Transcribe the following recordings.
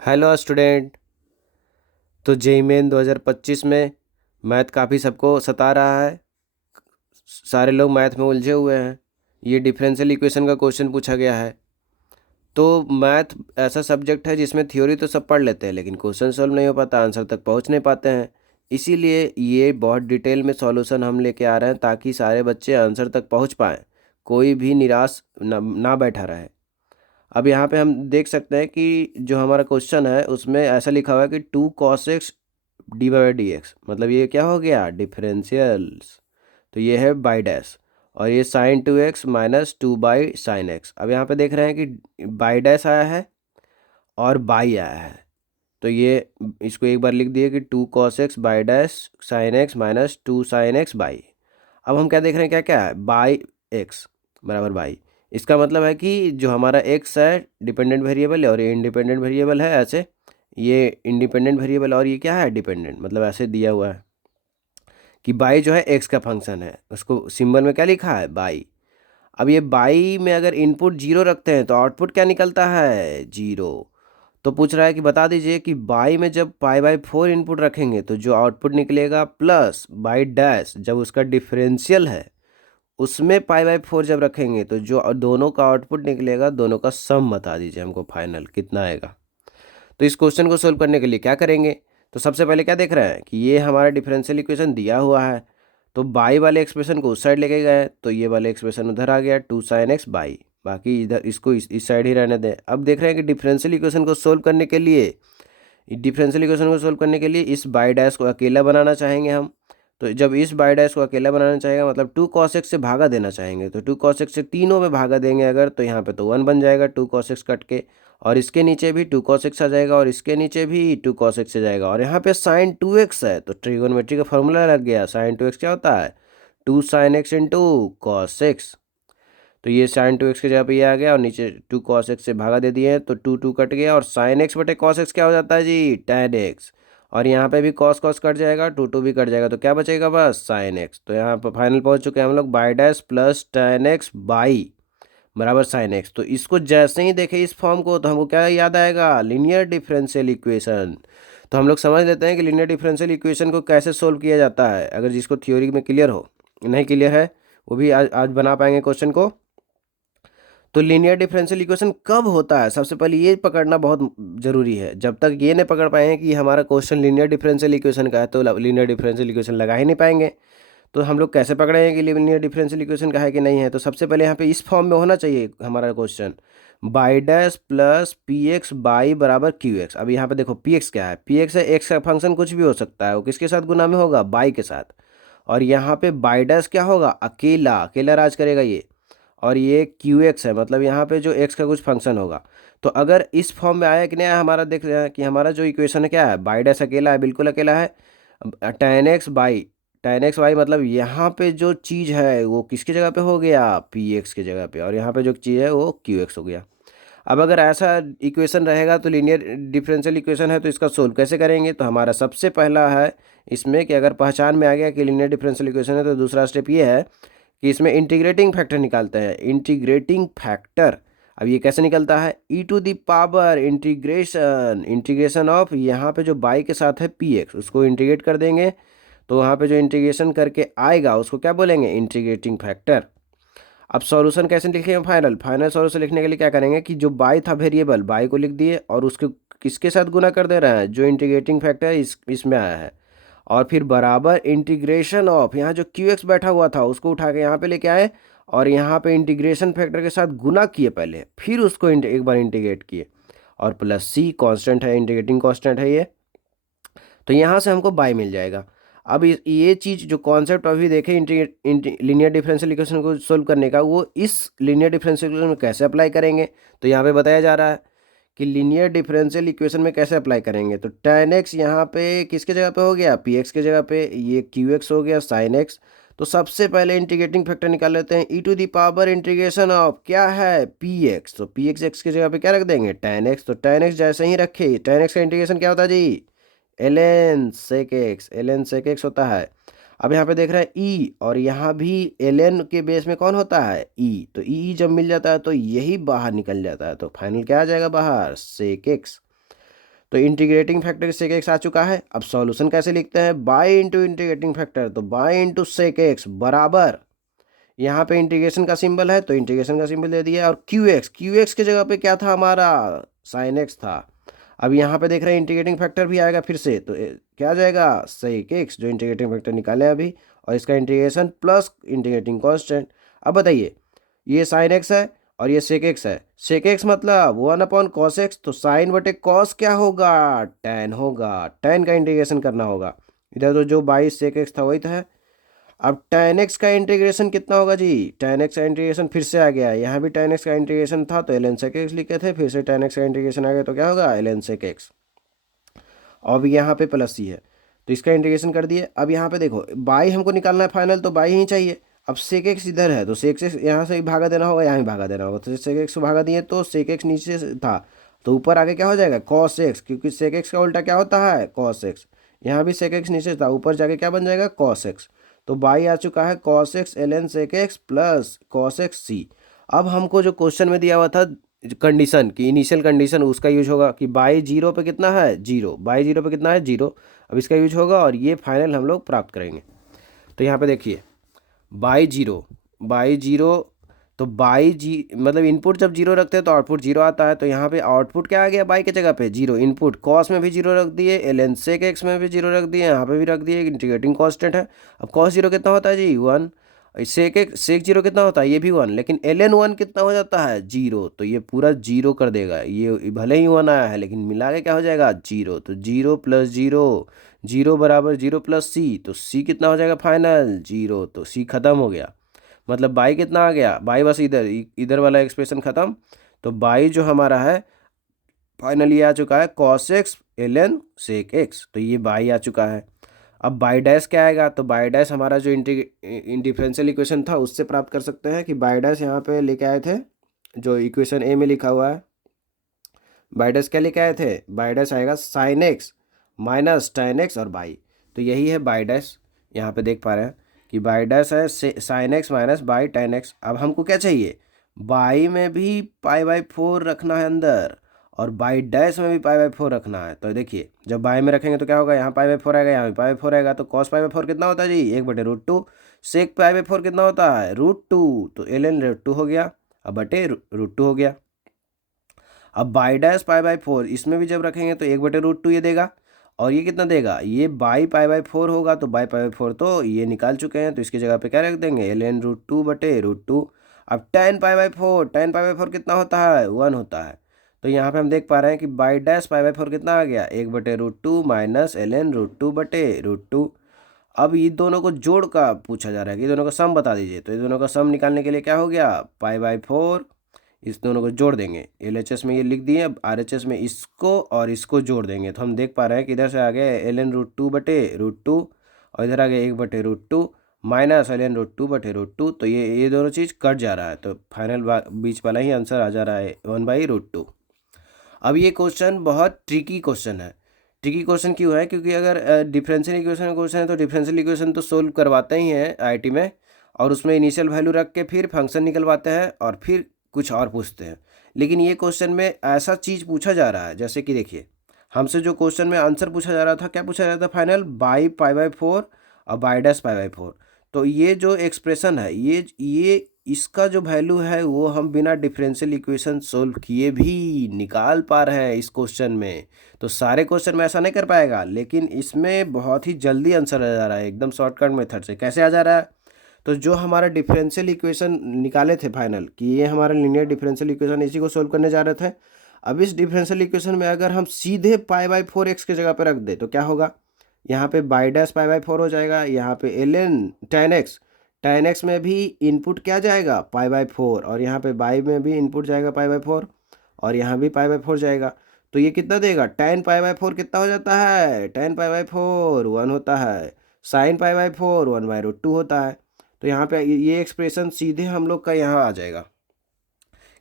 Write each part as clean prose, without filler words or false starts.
Hello student. तो JEE main 2025 में math काफ़ी सबको सता रहा है। सारे लोग मैथ में उलझे हुए हैं। ये डिफरेंशियल इक्वेशन का क्वेश्चन पूछा गया है। तो मैथ ऐसा सब्जेक्ट है जिसमें थ्योरी तो सब पढ़ लेते हैं, लेकिन क्वेश्चन सॉल्व नहीं हो पाता, आंसर तक पहुंच नहीं पाते हैं। इसीलिए ये बहुत डिटेल में सॉल्यूशन हम लेके आ रहे हैं ताकि सारे बच्चे आंसर तक पहुंच पाएँ, कोई भी निराश ना बैठा रहे। अब यहाँ पे हम देख सकते हैं कि जो हमारा क्वेश्चन है उसमें ऐसा लिखा हुआ है कि 2 cos x dy/dx, मतलब ये क्या हो गया, डिफरेंशियल्स। तो ये है बाई डैश, और ये sin 2x minus 2/sin x। अब यहाँ पे देख रहे हैं कि बाई डैश आया है और बाई आया है। तो ये इसको एक बार लिख दिए कि 2 cos x by dash sin x minus 2 sin x/। अब हम क्या देख रहे हैं, क्या क्या है, बाई एक्स बराबर बाई। इसका मतलब है कि जो हमारा एक्स है डिपेंडेंट वेरिएबल है और ये इंडिपेंडेंट वेरिएबल है। ऐसे ये इंडिपेंडेंट वेरिएबल और ये क्या है, डिपेंडेंट, मतलब ऐसे दिया हुआ है कि बाई जो है एक्स का फंक्शन है, उसको सिंबल में क्या लिखा है, बाई। अब ये बाई में अगर इनपुट जीरो रखते हैं तो आउटपुट क्या निकलता है, जीरो। तो पूछ रहा है कि बता दीजिए कि बाई में जब पाई/4 इनपुट रखेंगे तो जो आउटपुट निकलेगा, प्लस बाई डैश जब उसका डिफरेंशियल है उसमें पाई/4 जब रखेंगे तो जो दोनों का आउटपुट निकलेगा, दोनों का सम बता दीजिए हमको फाइनल कितना आएगा। तो इस क्वेश्चन को सोल्व करने के लिए क्या करेंगे, तो सबसे पहले क्या देख रहे हैं कि ये हमारा डिफरेंशियल इक्वेशन दिया हुआ है। तो बाई वाले एक्सप्रेशन को उस साइड लेके गए तो ये वाले एक्सप्रेशन उधर आ गया 2 sin x/। बाकी इधर इसको इस साइड ही रहने दें। अब देख रहे हैं कि डिफरेंशियल इक्वेशन को सोल्व करने के लिए, डिफरेंशियल इक्वेशन को सोल्व करने के लिए इस बाई डैश को अकेला बनाना चाहेंगे हम। तो जब इस बाई डैश को अकेला बनाना चाहेगा मतलब 2 cos x से भागा देना चाहेंगे, तो 2 cos x से तीनों में भागा देंगे अगर, तो यहाँ पे तो 1 बन जाएगा 2 cos x कट के, और इसके नीचे भी 2 cos x आ जाएगा और इसके नीचे भी 2 cos x आ जाएगा, और यहाँ पे sin 2x है तो ट्रिगोनोमेट्री का फॉर्मूला लग गया। sin 2x क्या होता है, 2 sin x into cos x। तो ये sin 2x की जगह पे ये आ गया और नीचे 2 cos x से भागा दे दिए तो 2 कट गया, और sin x/cos x क्या हो जाता है जी, tan x। और यहाँ पे भी cos cos कट जाएगा, 2 भी कट जाएगा, तो क्या बचेगा बस sin x। तो यहाँ पर फाइनल पहुँच चुके हैं हम लोग, बाई डैश प्लस tan x/बाई बराबर sin x। तो इसको जैसे ही देखें इस फॉर्म को तो हमको क्या याद आएगा, लीनियर डिफरेंशियल इक्वेशन। तो हम लोग समझ लेते हैं कि लीनियर डिफरेंशियल इक्वेशन को कैसे सोल्व किया जाता है। अगर जिसको थ्योरी में क्लियर हो, नहीं क्लियर है, वो भी आज बना पाएंगे क्वेश्चन को। तो लीनियर डिफरेंशियल इक्वेशन कब होता है, सबसे पहले ये पकड़ना बहुत ज़रूरी है। जब तक ये नहीं पकड़ पाए कि हमारा क्वेश्चन लीनियर डिफरेंशियल इक्वेशन का है तो लीनियर डिफरेंशियल इक्वेशन लगा ही नहीं पाएंगे। तो हम लोग कैसे पकड़े हैं कि लीनियर डिफरेंशियल इक्वेशन का है कि नहीं है, तो सबसे पहले यहाँ पे इस फॉर्म में होना चाहिए हमारा question, by dash plus P x by बराबर क्यू एक्स। अब यहाँ पे देखो पी एक्स क्या है, पी एक्स है एक्स का फंक्शन, कुछ भी हो सकता है, वो किसके साथ गुना में होगा, बाई के साथ। और यहाँ पे बाई डैश क्या होगा, अकेला अकेला राज करेगा ये। और ये क्यू एक्स है, मतलब यहाँ पे जो एक्स का कुछ फंक्शन होगा। तो अगर इस फॉर्म में आया कि नहीं आया, हमारा देख रहे हैं कि हमारा जो इक्वेशन है क्या है, बाई डैश अकेला है, बिल्कुल अकेला है। tan x/y मतलब यहाँ पे जो चीज़ है वो किसकी जगह पे हो गया, पी एक्स की जगह पे, और यहाँ पे जो चीज़ है वो क्यू एक्स हो गया। अब अगर ऐसा इक्वेशन रहेगा तो लीनियर डिफरेंशियल इक्वेशन है, तो इसका सोल्व कैसे करेंगे, तो हमारा सबसे पहला है इसमें कि अगर पहचान में आ गया कि लीनियर डिफरेंशियल इक्वेशन है तो दूसरा स्टेप ये है कि इसमें इंटीग्रेटिंग फैक्टर निकालते हैं, इंटीग्रेटिंग फैक्टर। अब ये कैसे निकलता है, e⁻ इंटीग्रेशन, इंटीग्रेशन ऑफ यहाँ पे जो बाई के साथ है पी एक्स, उसको इंटीग्रेट कर देंगे तो वहाँ पे जो इंटीग्रेशन करके आएगा उसको क्या बोलेंगे, इंटीग्रेटिंग फैक्टर। अब सॉल्यूशन कैसे लिखेंगे, फाइनल फाइनल सॉल्यूशन लिखने के लिए क्या करेंगे कि जो बाई था वेरिएबल, बाई को लिख दिए और उसको किसके साथ गुना कर दे रहे हैं, जो इंटीग्रेटिंग फैक्टर इसमें आया है, और फिर बराबर इंटीग्रेशन ऑफ यहाँ जो क्यू एक्स बैठा हुआ था उसको उठा के यहाँ पे लेके आए और यहाँ पे इंटीग्रेशन फैक्टर के साथ गुना किए पहले, फिर उसको एक बार इंटीग्रेट किए, और प्लस सी कांस्टेंट है, इंटीग्रेटिंग कांस्टेंट है ये। तो यहाँ से हमको बाई मिल जाएगा। अब ये चीज़ जो कॉन्सेप्ट अभी देखे लीनियर डिफरेंशियल इक्वेशन को सोल्व करने का, वो इस लीनियर डिफरेंशियल इक्वेशन में कैसे अप्लाई करेंगे, तो यहाँ पे बताया जा रहा है कि लीनियर डिफरेंशियल इक्वेशन में कैसे अप्लाई करेंगे। तो tan x यहाँ पे किसके जगह पे हो गया, पी एक्स के जगह पे, ये क्यू एक्स हो गया sin x। तो सबसे पहले इंटीग्रेटिंग फैक्टर निकाल लेते हैं, e⁻ इंटीग्रेशन ऑफ क्या है, पी एक्स। तो पी एक्स के जगह पे क्या रख देंगे, tan x। तो tan x जैसे ही रखे, tan x का इंटीग्रेशन क्या होता है जी, ln sec x, ln sec x होता है। अब यहाँ पे देख रहे हैं ई, और यहाँ भी ln के बेस में कौन होता है, ई। तो ई जब मिल जाता है तो यही बाहर निकल जाता है, तो फाइनल क्या आ जाएगा बाहर, sec x। तो इंटीग्रेटिंग फैक्टर सेक एक्स आ चुका है। अब सॉल्यूशन कैसे लिखते हैं, बाई इंटू इंटीग्रेटिंग फैक्टर, तो बाई इंटू सेक एक्स बराबर, यहाँ पे इंटीग्रेशन का सिंबल है तो इंटीग्रेशन का सिंबल दे दिया, और क्यू एक्स की जगह पे क्या था हमारा, साइन एक्स था। अब यहाँ पे देख रहे हैं इंटीग्रेटिंग फैक्टर भी आएगा फिर से, तो क्या आ जाएगा, सेक एक्स जो इंटीग्रेटिंग फैक्टर निकाले अभी, और इसका इंटीग्रेशन प्लस इंटीग्रेटिंग कांस्टेंट। अब बताइए, ये साइन एक्स है और ये सेक एक्स है, सेक एक्स मतलब 1/cos एक्स, तो साइन बटे कॉस क्या होगा, tan होगा, tan का इंटीग्रेशन करना होगा। इधर तो जो 22 सेक एक्स था वही था। अब tan x का इंटीग्रेशन कितना होगा जी, tan x का इंटीग्रेशन फिर से आ गया, यहाँ भी tan x का इंटीग्रेशन था तो ln sec x लिखे थे, फिर से tan x का इंटीग्रेशन आ गया तो क्या होगा, ln sec x। अब यहाँ पे प्लस ही है तो इसका इंटीग्रेशन कर दिए। अब यहाँ पे देखो बाई हमको निकालना है फाइनल, तो बाई ही चाहिए। अब सेक एक्स इधर है तो सेक एक्स यहाँ से भी भागा देना होगा, यहाँ भी भागा देना होगा, तो सेक एक्स को भागा दिए तो सेक एक्स नीचे से था तो ऊपर आगे क्या हो जाएगा, कॉस एक्स, क्योंकि सेक एक्स का उल्टा क्या होता है, कॉस एक्स। यहाँ भी सेक एक्स नीचे था, ऊपर जाके क्या बन जाएगा, कॉस एक्स। तो बाई आ चुका है cos x ln sec x plus cos x C. अब हमको जो क्वेश्चन में दिया हुआ था कंडीशन की, इनिशियल कंडीशन, उसका यूज होगा कि बाई जीरो पे कितना है, जीरो, बाई जीरो पे कितना है, जीरो। अब इसका यूज होगा और ये फाइनल हम लोग प्राप्त करेंगे। तो यहाँ पे देखिए बाई जीरो, तो बाई जी मतलब इनपुट जब जीरो रखते हैं तो आउटपुट जीरो आता है, तो यहाँ पे आउटपुट क्या आ गया, बाई की जगह पे जीरो, इनपुट कॉस में भी जीरो रख दिए, ln सेक एक्स में भी जीरो रख दिए, यहाँ पे भी रख दिए, इंटीग्रेटिंग कांस्टेंट है। अब कॉस जीरो कितना होता है जी, 1, सेक जीरो कितना होता है, ये भी 1, लेकिन ln 1 कितना हो जाता है, जीरो, तो ये पूरा जीरो कर देगा, ये भले ही 1 आया है लेकिन मिला के क्या हो जाएगा, जीरो। तो जीरो प्लस जीरो, जीरो बराबर जीरो प्लस सी, तो सी कितना हो जाएगा फाइनल, जीरो, तो सी खत्म हो गया। मतलब बाई कितना आ गया, बाई बस इधर इधर वाला एक्सप्रेशन खत्म। तो बाई जो हमारा है फाइनल ये आ चुका है cos x ln sec x, तो ये बाई आ चुका है। अब बाई डैश क्या आएगा, तो बाई डैश हमारा जो डिफरेंशियल इक्वेशन था उससे प्राप्त कर सकते हैं कि बाई डैश यहाँ पे लेके आए थे, जो इक्वेशन ए में लिखा हुआ है, बाई डैश क्या लेके आए थे, बाई डैश आएगा sine x minus tan x और बाई, तो यही है बाई डैश। यहाँ पे देख पा रहे हैं कि बाई डैश है sine x minus by tan x. अब हमको क्या चाहिए, बाई में भी π/4 रखना है अंदर और बाई डैश में भी π/4 रखना है। तो देखिए जब बाई में रखेंगे तो क्या होगा, यहाँ π/4 आएगा, यहाँ भी π/4 आएगा, तो cos π/4 कितना होता है जी, 1/√2, सेक π/4 कितना होता है, √2, तो ln √2 हो गया, अब बटे √2 हो गया। अब बाई डैश π/4 इसमें भी जब रखेंगे तो 1/√2 ये देगा, और ये कितना देगा, ये बाई π/4 होगा, तो बाई π/4 तो ये निकाल चुके हैं, तो इसकी जगह पे क्या रख देंगे, ln √2 बटे √2। अब tan π/4 कितना होता है, 1 होता है, तो यहाँ पे हम देख पा रहे हैं कि बाई डैश π/4 कितना आ गया, 1/√2 माइनस ln √2 बटे √2। अब ये दोनों को जोड़ का पूछा जा रहा है कि ये दोनों का सम बता दीजिए, तो ये दोनों का सम निकालने के लिए क्या हो गया, π/4, इस दोनों को जोड़ देंगे, LHS में ये लिख दिए, अब RHS में इसको और इसको जोड़ देंगे, तो हम देख पा रहे हैं कि इधर से आ गया ln √2 बटे √2 और इधर आ गया 1/√2 माइनस ln √2 बटे √2, तो ये दोनों चीज़ कट जा रहा है, तो फाइनल बीच वाला ही आंसर आ जा रहा है 1/√2। अब ये क्वेश्चन बहुत ट्रिकी क्वेश्चन है। ट्रिकी क्वेश्चन क्यों है, क्योंकि अगर डिफरेंशियल इक्वेशन का क्वेश्चन है तो डिफरेंशियल इक्वेशन तो सोल्व करवाते ही हैं IIT में, और उसमें इनिशियल वैल्यू रख के फिर फंक्शन निकलवाते हैं और फिर कुछ और पूछते हैं। लेकिन ये क्वेश्चन में ऐसा चीज़ पूछा जा रहा है, जैसे कि देखिए हमसे जो क्वेश्चन में आंसर पूछा जा रहा था, क्या पूछा जा रहा था फाइनल, बाई π/4 और बाई डैश π/4। तो ये जो एक्सप्रेशन है, ये इसका जो वैल्यू है वो हम बिना डिफरेंशियल इक्वेशन सोल्व किए भी निकाल पा रहे हैं इस क्वेश्चन में। तो सारे क्वेश्चन में ऐसा नहीं कर पाएगा, लेकिन इसमें बहुत ही जल्दी आंसर आ जा रहा है, एकदम शॉर्टकट मेथड से। कैसे आ जा रहा है, तो जो हमारा डिफरेंशियल इक्वेशन निकाले थे फाइनल कि ये हमारा लीनियर डिफरेंशियल इक्वेशन, इसी को सोल्व करने जा रहे थे। अब इस डिफरेंशियल इक्वेशन में अगर हम सीधे π/4 x की जगह पे रख दे तो क्या होगा, यहाँ पे बाई डैश π/4 हो जाएगा, यहाँ पे ln tan x में भी इनपुट क्या जाएगा, π/4, और यहाँ पे बाई में भी इनपुट जाएगा π/4 और यहाँ भी π/4 जाएगा, तो ये कितना देगा, tan π/4 कितना हो जाता है, tan π/4 1 होता है, sin π/4 1/√2 होता है। तो यहाँ पे ये एक्सप्रेशन सीधे हम लोग का यहाँ आ जाएगा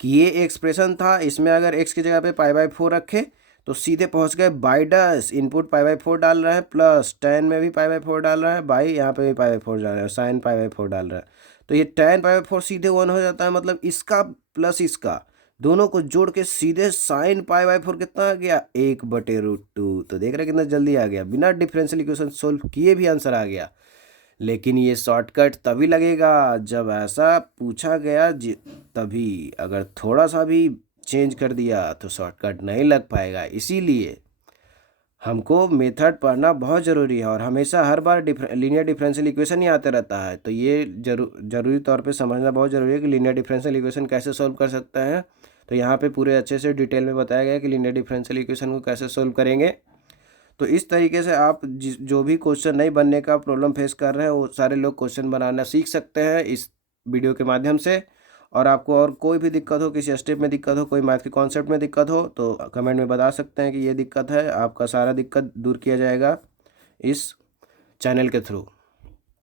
कि ये एक्सप्रेशन था, इसमें अगर x की जगह पे π/4 रखे तो सीधे पहुँच गए बाई डैश, इनपुट π/4 डाल रहा है, प्लस tan में भी π/4 डाल रहा है, बाई यहाँ पे भी π/4 डाल रहा है, साइन π/4 डाल रहा है, तो ये tan π/4 सीधे 1 हो जाता है, मतलब इसका प्लस इसका दोनों को जोड़ के सीधे साइन π/4 कितना आ गया 1/√2। तो देख रहे कितना जल्दी आ गया, बिना डिफरेंशियल इक्वेशन सोल्व किए भी आंसर आ गया। लेकिन ये शॉर्टकट तभी लगेगा जब ऐसा पूछा गया तभी, अगर थोड़ा सा भी चेंज कर दिया तो शॉर्टकट नहीं लग पाएगा। इसीलिए हमको मेथड पढ़ना बहुत ज़रूरी है, और हमेशा हर बार लीनियर डिफरेंशियल इक्वेशन ही आते रहता है। तो ये ज़रूरी तौर पे समझना बहुत ज़रूरी है कि लीनियर डिफरेंशियल इक्वेशन कैसे सोल्व कर सकते हैं। तो यहाँ पे पूरे अच्छे से डिटेल में बताया गया है कि लीनियर डिफरेंशियल इक्वेशन को कैसे सोल्व करेंगे। तो इस तरीके से आप जो भी क्वेश्चन नहीं बनने का प्रॉब्लम फेस कर रहे हैं वो सारे लोग क्वेश्चन बनाना सीख सकते हैं इस वीडियो के माध्यम से। और आपको और कोई भी दिक्कत हो, किसी स्टेप में दिक्कत हो, कोई मैथ के कॉन्सेप्ट में दिक्कत हो तो कमेंट में बता सकते हैं कि ये दिक्कत है। आपका सारा दिक्कत दूर किया जाएगा इस चैनल के थ्रू।